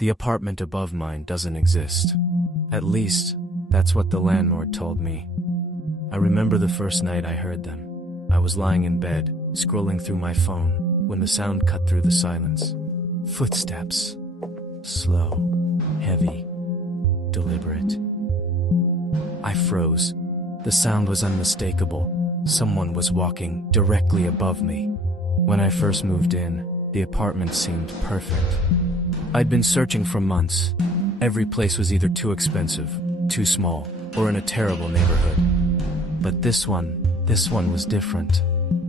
The apartment above mine doesn't exist. At least, that's what the landlord told me. I remember the first night I heard them. I was lying in bed, scrolling through my phone, when the sound cut through the silence. Footsteps. Slow, heavy, deliberate. I froze. The sound was unmistakable. Someone was walking directly above me. When I first moved in, the apartment seemed perfect. I'd been searching for months. Every place was either too expensive, too small, or in a terrible neighborhood. But this one was different.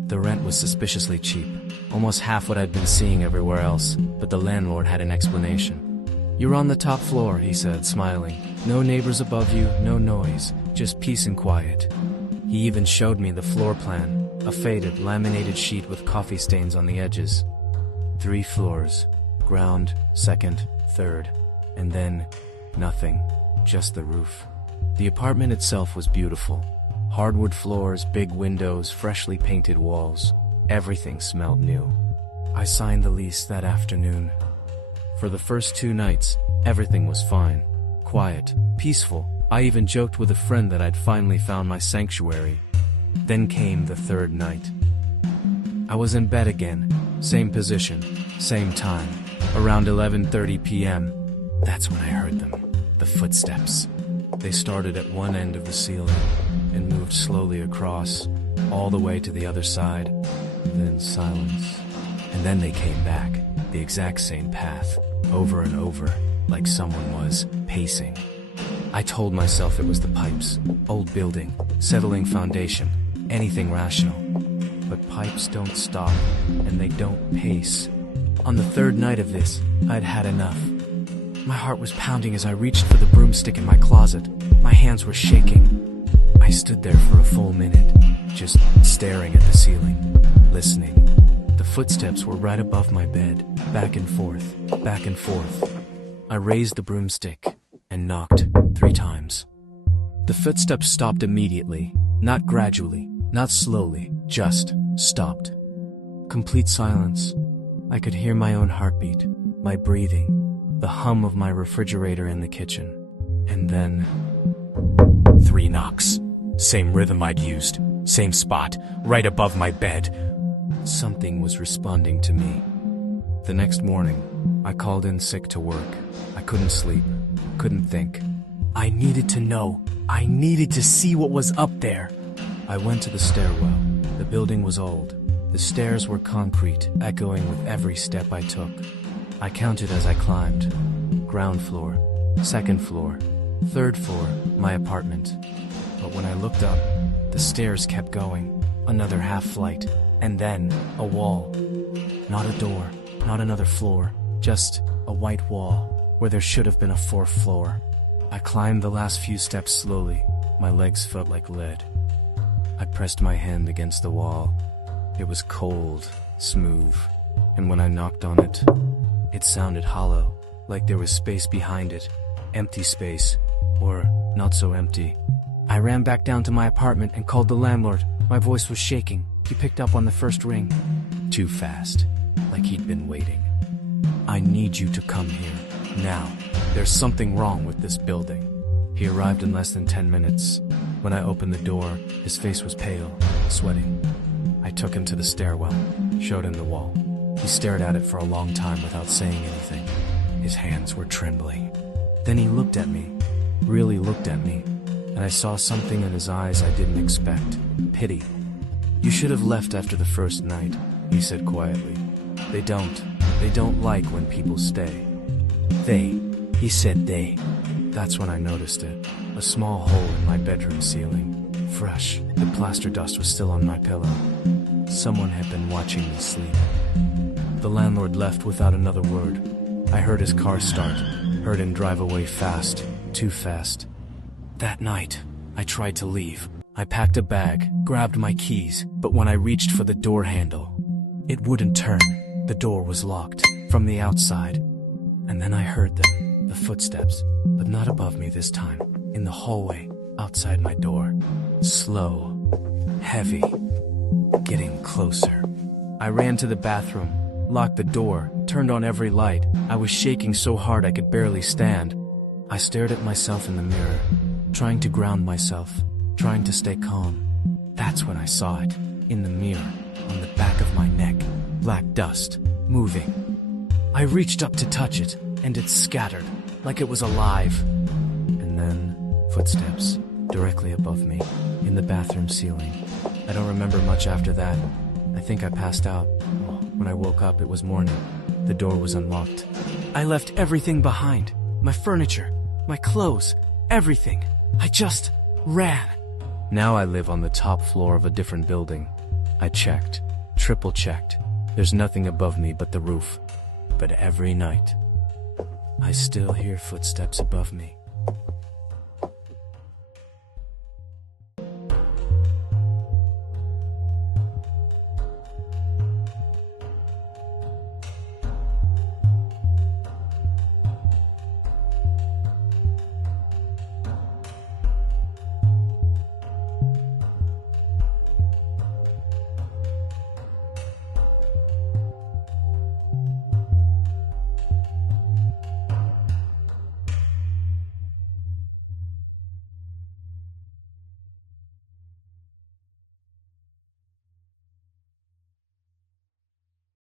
The rent was suspiciously cheap, almost half what I'd been seeing everywhere else, but the landlord had an explanation. "You're on the top floor," he said, smiling. "No neighbors above you, no noise, just peace and quiet." He even showed me the floor plan, a faded, laminated sheet with coffee stains on the edges. 3 floors, ground, second, third, and then nothing, just the roof. The apartment itself was beautiful. Hardwood floors, big windows, freshly painted walls. Everything smelled new. I signed the lease that afternoon. For the first 2 nights, everything was fine. Quiet, peaceful. I even joked with a friend that I'd finally found my sanctuary. Then came the 3rd night. I was in bed again, same position, same time, around 11:30 p.m. That's when I heard them, the footsteps. They started at one end of the ceiling and moved slowly across, all the way to the other side, then silence. And then they came back, the exact same path, over and over, like someone was pacing. I told myself it was the pipes, old building, settling foundation, anything rational. But pipes don't stop, and they don't pace. On the 3rd night of this, I'd had enough. My heart was pounding as I reached for the broomstick in my closet. My hands were shaking. I stood there for a full minute, just staring at the ceiling, listening. The footsteps were right above my bed, back and forth, back and forth. I raised the broomstick and knocked 3 times. The footsteps stopped immediately, not gradually, not slowly, just stopped. Complete silence. I could hear my own heartbeat, my breathing, the hum of my refrigerator in the kitchen. And then 3 knocks. Same rhythm I'd used, same spot, right above my bed. Something was responding to me. The next morning, I called in sick to work. I couldn't sleep, couldn't think. I needed to know. I needed to see what was up there. I went to the stairwell. The building was old. The stairs were concrete, echoing with every step I took. I counted as I climbed. Ground floor, 2nd floor, 3rd floor, my apartment. But when I looked up, the stairs kept going. Another half flight, and then a wall. Not a door, not another floor, just a white wall where there should have been a 4th floor. I climbed the last few steps slowly. My legs felt like lead. I pressed my hand against the wall. It was cold, smooth, and when I knocked on it, it sounded hollow, like there was space behind it. Empty space, or not so empty. I ran back down to my apartment and called the landlord. My voice was shaking. He picked up on the first ring. Too fast, like he'd been waiting. "I need you to come here, now. There's something wrong with this building." He arrived in less than 10 minutes. When I opened the door, his face was pale, sweating. I took him to the stairwell, showed him the wall. He stared at it for a long time without saying anything. His hands were trembling. Then he looked at me, really looked at me, and I saw something in his eyes I didn't expect. Pity. "You should have left after the first night," he said quietly. They don't like when people stay." He said they. That's when I noticed it. A small hole in my bedroom ceiling. Fresh. The plaster dust was still on my pillow. Someone had been watching me sleep. The landlord left without another word. I heard his car start, heard him drive away fast, too fast. That night, I tried to leave. I packed a bag, grabbed my keys, but when I reached for the door handle, it wouldn't turn. The door was locked, from the outside. And then I heard them, the footsteps, but not above me this time, in the hallway, outside my door. Slow, heavy, getting closer. I ran to the bathroom, locked the door, turned on every light. I was shaking so hard I could barely stand. I stared at myself in the mirror, trying to ground myself, trying to stay calm. That's when I saw it, in the mirror, on the back of my neck, black dust, moving. I reached up to touch it, and it scattered, like it was alive. And then, footsteps, directly above me, in the bathroom ceiling. I don't remember much after that. I think I passed out. When I woke up, it was morning. The door was unlocked. I left everything behind. My furniture, my clothes, everything. I just ran. Now I live on the top floor of a different building. I checked, triple checked. There's nothing above me but the roof. But every night, I still hear footsteps above me.